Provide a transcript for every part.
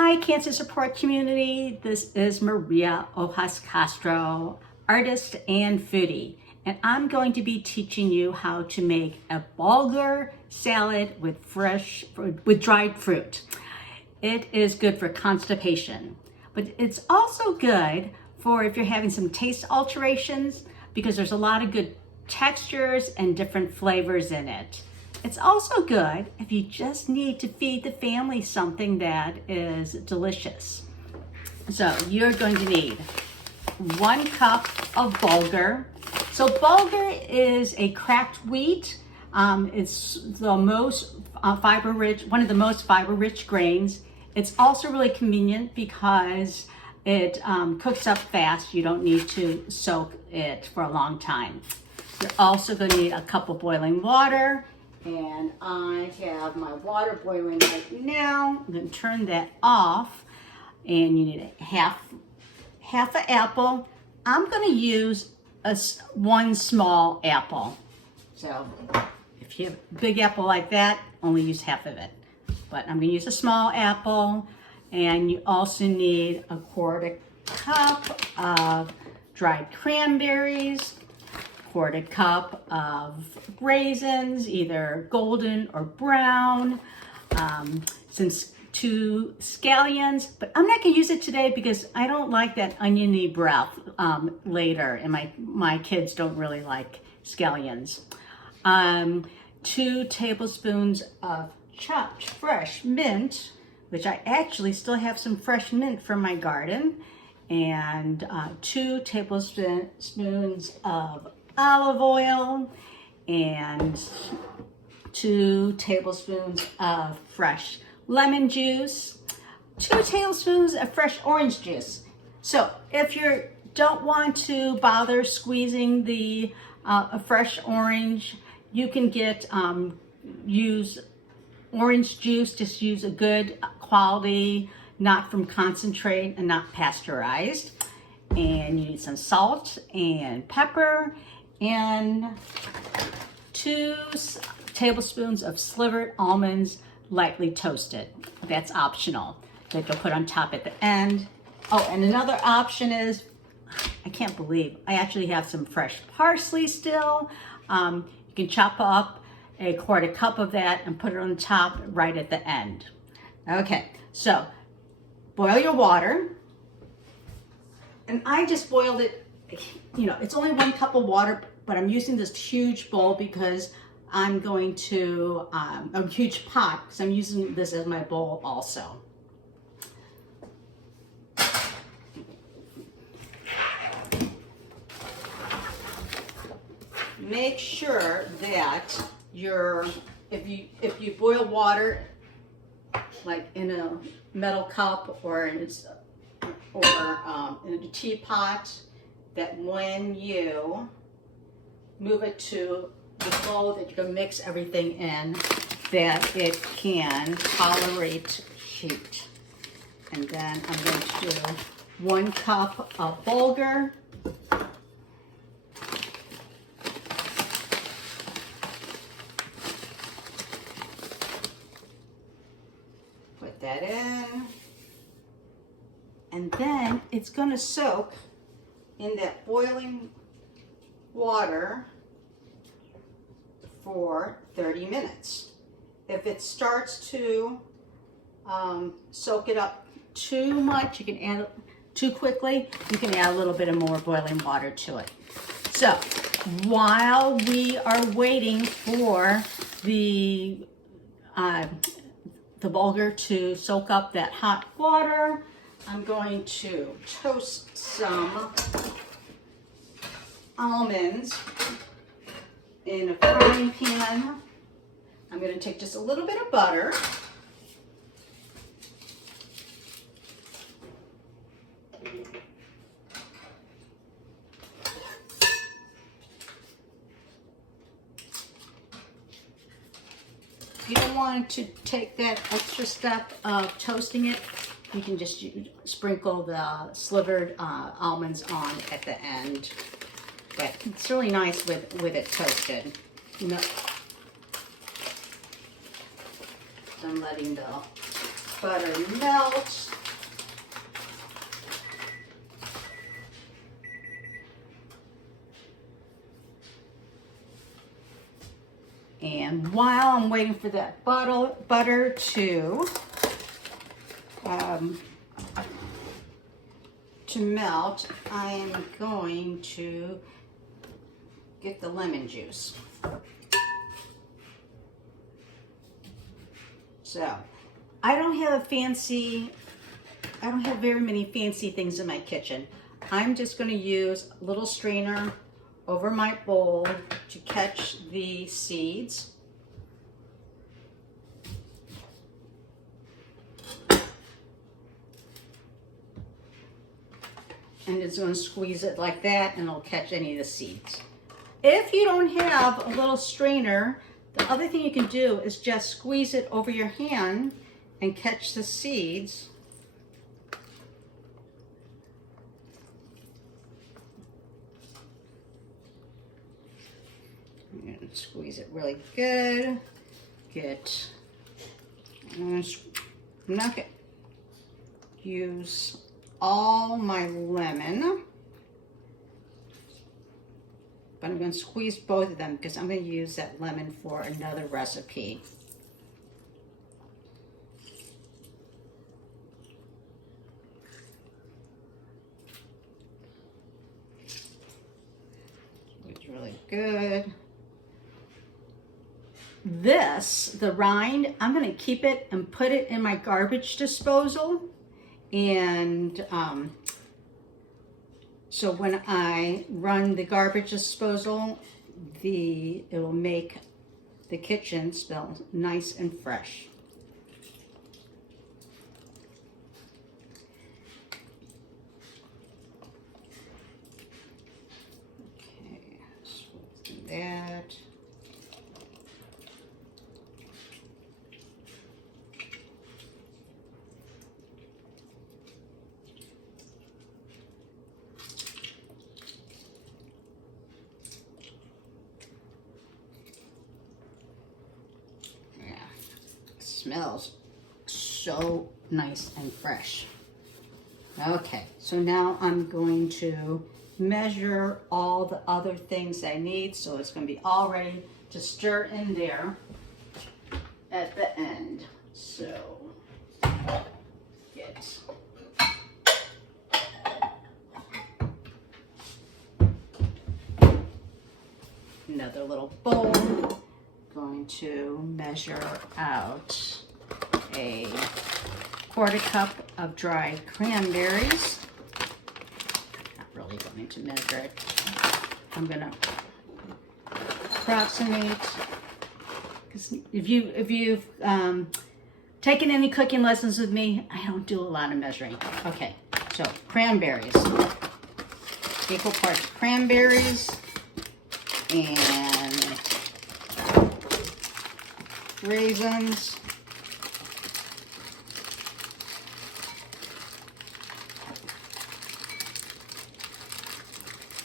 Hi, Cancer Support Community. This is Maria Ojascastro, artist and foodie. And I'm going to be teaching you how to make a Bulgar salad with dried fruit. It is good for constipation, but it's also good for if you're having some taste alterations because there's a lot of good textures and different flavors in it. It's also good if you just need to feed the family something that is delicious. So you're going to need 1 cup of bulgur. So bulgur is a cracked wheat. It's the most fiber-rich, one of the most fiber-rich grains. It's also really convenient because it cooks up fast. You don't need to soak it for a long time. You're also going to need a cup of boiling water. And I have my water boiling right now. I'm going to turn that off. And you need a half an apple. I'm going to use one small apple. So if you have a big apple like that, only use half of it. But I'm going to use a small apple. And you also need a 1/4 cup of dried cranberries. 1/4 cup of raisins, either golden or brown, some 2 scallions, but I'm not going to use it today because I don't like that oniony breath later, and my kids don't really like scallions. 2 tablespoons of chopped fresh mint, which I actually still have some fresh mint from my garden, and 2 tablespoons of olive oil, and 2 tablespoons of fresh lemon juice, 2 tablespoons of fresh orange juice. So if you don't want to bother squeezing the fresh orange, you can use orange juice. Just use a good quality, not from concentrate and not pasteurized. And you need some salt and pepper, and 2 tablespoons of slivered almonds, lightly toasted. That's optional, that you'll put on top at the end. Oh, and another option is, I can't believe, I actually have some fresh parsley still. You can chop up a 1/4 cup of that and put it on the top right at the end. Okay, so boil your water. And I just boiled it, it's only 1 cup of water, but I'm using this huge bowl because I'm going to, a huge pot, because I'm using this as my bowl also. Make sure that if you boil water, like in a metal cup or in a teapot, that when you move it to the bowl that you're going to mix everything in, that it can tolerate heat. And then I'm going to do 1 cup of bulgur. Put that in. And then it's going to soak in that boiling water for 30 minutes. If it starts to soak it up too much, you can add too quickly, you can add a little bit of more boiling water to it. So while we are waiting for the bulgur to soak up that hot water, I'm going to toast some almonds in a frying pan. I'm going to take just a little bit of butter. If you don't want to take that extra step of toasting it, you can just sprinkle the slivered almonds on at the end. But it's really nice with it toasted. So I'm letting the butter melt. And while I'm waiting for that butter to melt, I am going to get the lemon juice. So, I don't have very many fancy things in my kitchen. I'm just going to use a little strainer over my bowl to catch the seeds. And it's going to squeeze it like that, and it'll catch any of the seeds. If you don't have a little strainer, the other thing you can do is just squeeze it over your hand and catch the seeds. I'm going to squeeze it really good. I'm not going to use all my lemon, but I'm going to squeeze both of them because I'm going to use that lemon for another recipe. It's really good. The rind, I'm going to keep it and put it in my garbage disposal. And so when I run the garbage disposal, it will make the kitchen smell nice and fresh. Okay, so do that. Smells so nice and fresh. Okay, so now I'm going to measure all the other things I need, so it's going to be all ready to stir in there at the end. So get another little bowl. Going to measure out a 1/4 cup of dried cranberries. Not really going to measure it. I'm going to approximate, because if you've taken any cooking lessons with me, I don't do a lot of measuring. Okay, so cranberries, equal parts cranberries and raisins.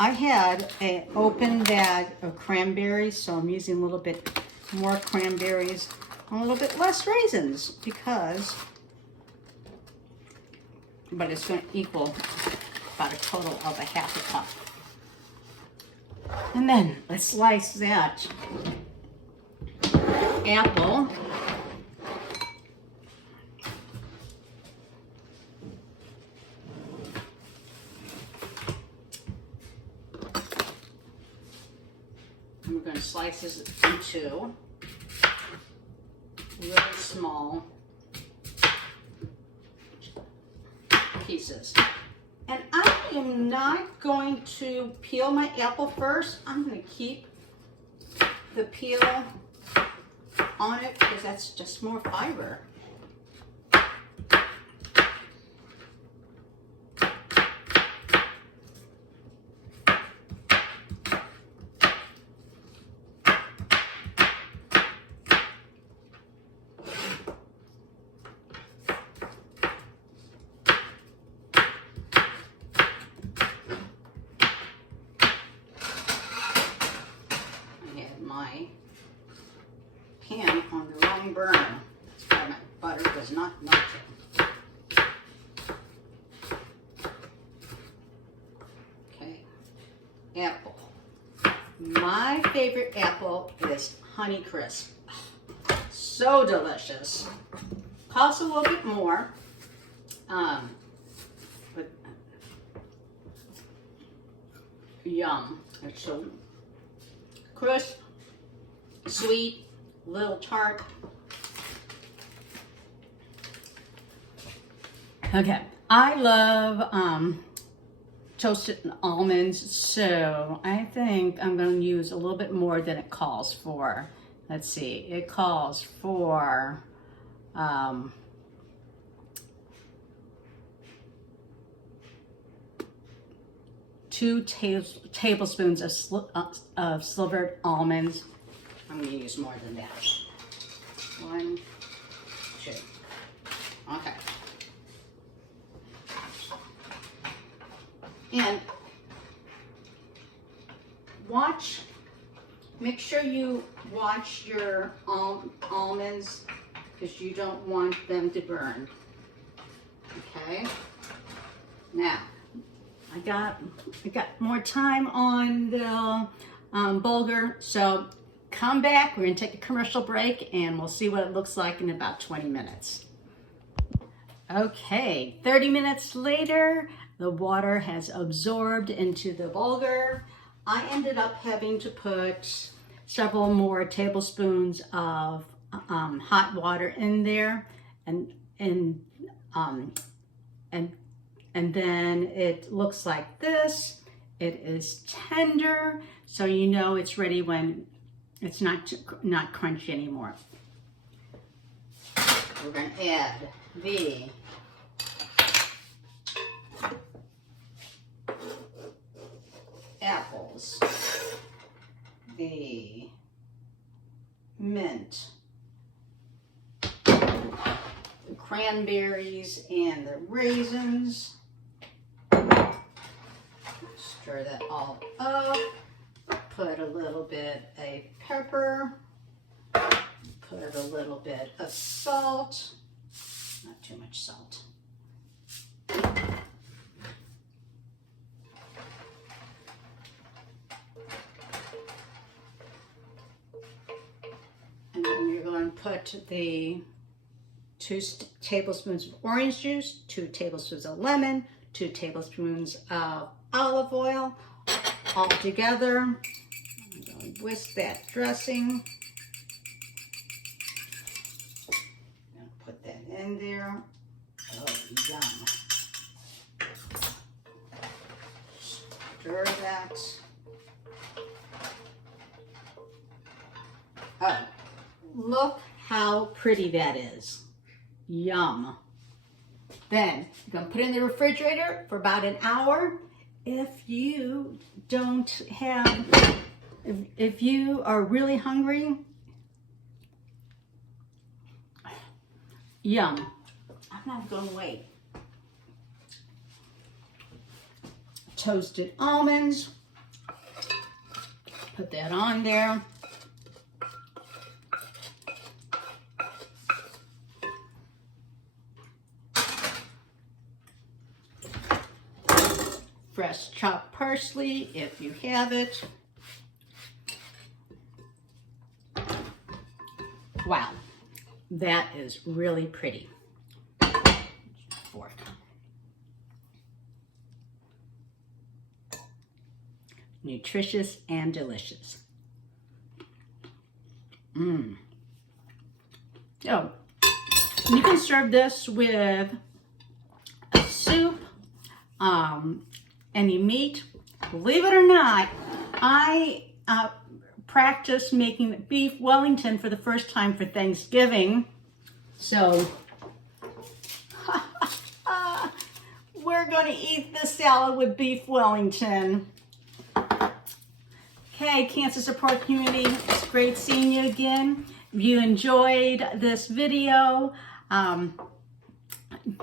I had an open bag of cranberries, so I'm using a little bit more cranberries and a little bit less raisins but it's going to equal about a total of a 1/2 cup. And then let's slice that apple. And we're going to slice this into really small pieces. And I am not going to peel my apple first. I'm going to keep the peel on it because that's just more fiber. My pan on the wrong burner. That's why my not. Okay, apple. My favorite apple is Honey Crisp. So delicious. Costs a little bit more, but yum. It's so crisp, sweet, little tart. Okay, I love toasted almonds, so I think I'm going to use a little bit more than it calls for. Let's see, it calls for 2 tablespoons of slivered almonds. I'm going to use more than that. 1, 2. Okay. And make sure you watch your almonds because you don't want them to burn. Okay. Now, I got more time on the Bulgar, so come back. We're gonna take a commercial break and we'll see what it looks like in about 20 minutes. Okay, 30 minutes later, the water has absorbed into the Bulgar. I ended up having to put several more tablespoons of hot water in there, and then it looks like this. It is tender, so you know it's ready when it's not crunchy anymore. We're going to add the apples, the mint, the cranberries, and the raisins. Stir that all up. Put a little bit of pepper. Put a little bit of salt. Not too much salt. And then you're going to put the 2 tablespoons of orange juice, 2 tablespoons of lemon, 2 tablespoons of olive oil, all together. I'm going to whisk that dressing. I'm going to put that in there. Oh, yum. Stir that. Oh, look how pretty that is. Yum. Then you're going to put it in the refrigerator for about an hour. If you don't have, if you are really hungry, yum. I'm not going to wait. Toasted almonds. Put that on there. Fresh chopped parsley, if you have it. Wow, that is really pretty. Fork. Nutritious and delicious. Oh, you can serve this with a soup, any meat. Believe it or not, I practiced making beef Wellington for the first time for Thanksgiving. So we're going to eat this salad with beef Wellington. Okay, Cancer Support Community, it's great seeing you again. If you enjoyed this video,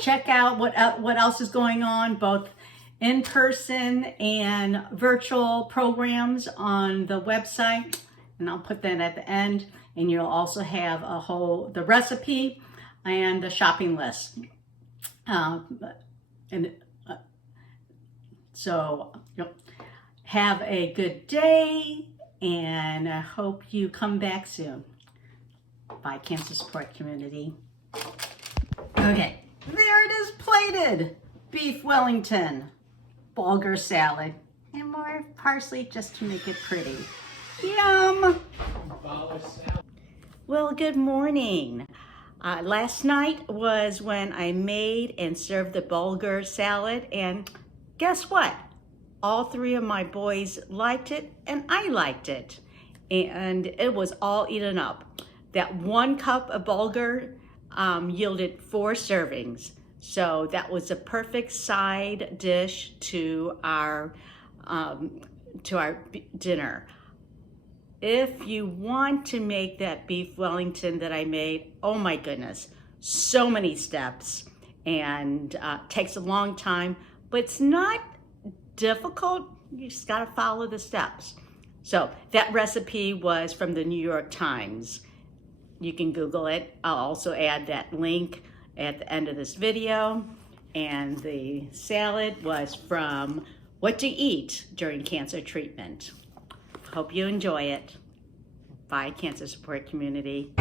check out what else is going on, both in-person and virtual programs on the website, and I'll put that at the end, and you'll also have the recipe. and the shopping list. And so have a good day, and I hope you come back soon. Bye, Cancer Support Community. Okay, there it is, plated beef Wellington, Bulgar salad, and more parsley just to make it pretty. Yum! Well, good morning. Last night was when I made and served the Bulgar salad, and guess what? All three of my boys liked it, and I liked it, and it was all eaten up. That 1 cup of Bulgar yielded 4 servings, so that was a perfect side dish to our dinner. If you want to make that beef Wellington that I made, oh my goodness, so many steps, and takes a long time, but it's not difficult. You just gotta follow the steps. So that recipe was from the New York Times. You can Google it. I'll also add that link at the end of this video. And the salad was from What to Eat During Cancer Treatment. Hope you enjoy it. Bye, Cancer Support Community.